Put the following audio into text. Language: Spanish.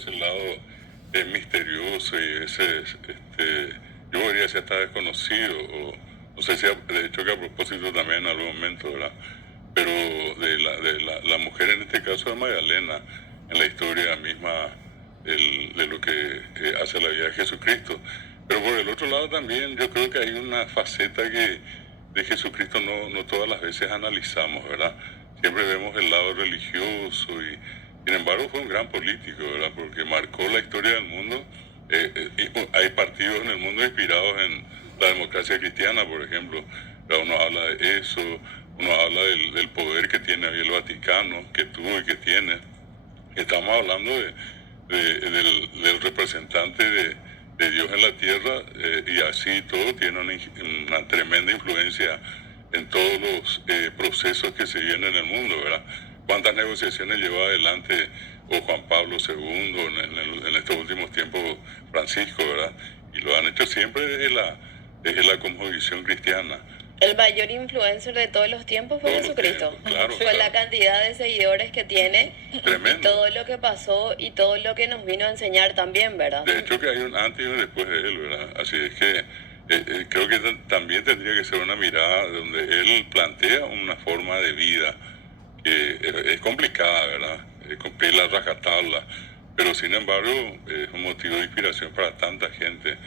ese lado misterioso y ese, yo diría que está desconocido, o no sé si de hecho que a propósito también en algún momento, ¿verdad? Pero la mujer en este caso es Magdalena, en la historia misma de lo que hace la vida de Jesucristo. Pero por el otro lado también yo creo que hay una faceta que de Jesucristo no todas las veces analizamos, ¿verdad? Siempre vemos el lado religioso y sin embargo fue un gran político, ¿verdad? Porque marcó la historia del mundo. Y hay partidos en el mundo inspirados en la democracia cristiana, por ejemplo. ¿Verdad? Uno habla de eso, uno habla del poder que tiene hoy el Vaticano, que tuvo y que tiene. Estamos hablando del representante de Dios en la tierra, y así todo tiene una tremenda influencia en todos los procesos que se vienen en el mundo, ¿verdad? ¿Cuántas negociaciones llevó adelante o Juan Pablo II en estos últimos tiempos Francisco, ¿verdad? Y lo han hecho siempre desde la cosmovisión cristiana. El mayor influencer de todos los tiempos fue Todos los Jesucristo. tiempos, claro, Con la claro. cantidad de seguidores que tiene y Tremendo. todo lo que pasó y todo lo que nos vino a enseñar también, ¿verdad? De hecho que hay un antes y un después de él, ¿verdad? Así es que creo que también tendría que ser una mirada donde él plantea una forma de vida que es complicada, ¿verdad? Cumplir la rajatabla, pero sin embargo es un motivo de inspiración para tanta gente.